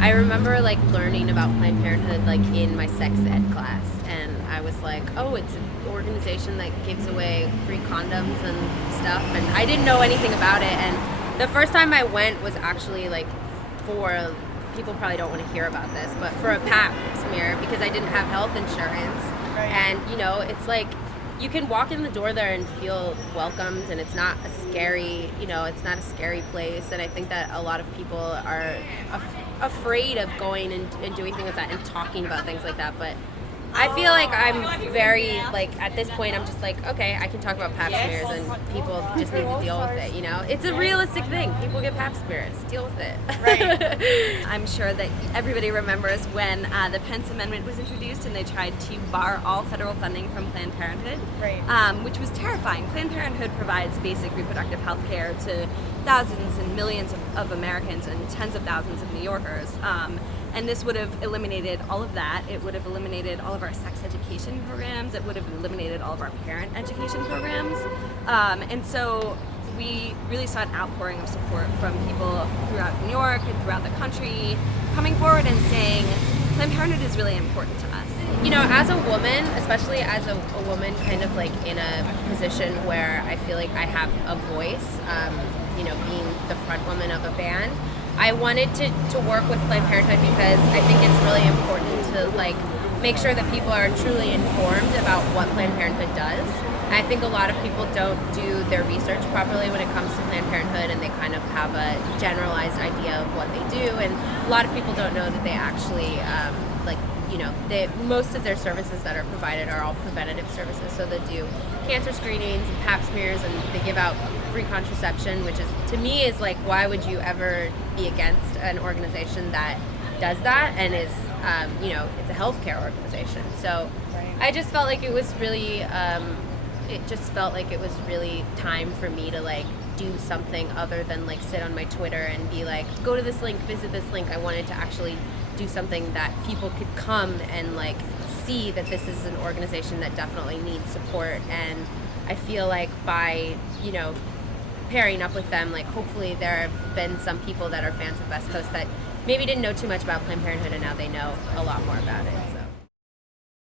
I remember like learning about Planned Parenthood like in my sex ed class, and I was like, oh, it's an organization that gives away free condoms and stuff, and I didn't know anything about it. And the first time I went was actually like for people probably don't want to hear about this, but for a pap smear because I didn't have health insurance. Right. And it's like you can walk in the door there and feel welcomed, and it's not a scary, it's not a scary place. And I think that a lot of people are afraid of going and doing things like that and talking about things like that. But I feel like I'm very, like, at this point, I'm just like, okay, I can talk about pap smears and people just need to deal with it, It's a realistic thing. People get pap smears. Deal with it. Right. I'm sure that everybody remembers when the Pence Amendment was introduced and they tried to bar all federal funding from Planned Parenthood, Right. Which was terrifying. Planned Parenthood provides basic reproductive health care to thousands and millions of Americans and tens of thousands of New Yorkers. And this would have eliminated all of that. It would have eliminated all of our sex education programs. It would have eliminated all of our parent education programs. And so we really saw an outpouring of support from people throughout New York and throughout the country coming forward and saying, Planned Parenthood is really important to us. As a woman, especially as a woman kind of like in a position where I feel like I have a voice, being the front woman of a band, I wanted to work with Planned Parenthood because I think it's really important to like make sure that people are truly informed about what Planned Parenthood does. I think a lot of people don't do their research properly when it comes to Planned Parenthood, and they kind of have a generalized idea of what they do, and a lot of people don't know that they actually most of their services that are provided are all preventative services. So they do cancer screenings and pap smears, and they give out free contraception, which is, to me, is like, why would you ever be against an organization that does that and is, it's a healthcare organization. So Right. I just felt like it was really, time for me to like do something other than like sit on my Twitter and be like, go to this link, visit this link. I wanted to actually do something that people could come and like see that this is an organization that definitely needs support. And I feel like by, pairing up with them, like hopefully there have been some people that are fans of West Coast that maybe didn't know too much about Planned Parenthood, and now they know a lot more about it. So.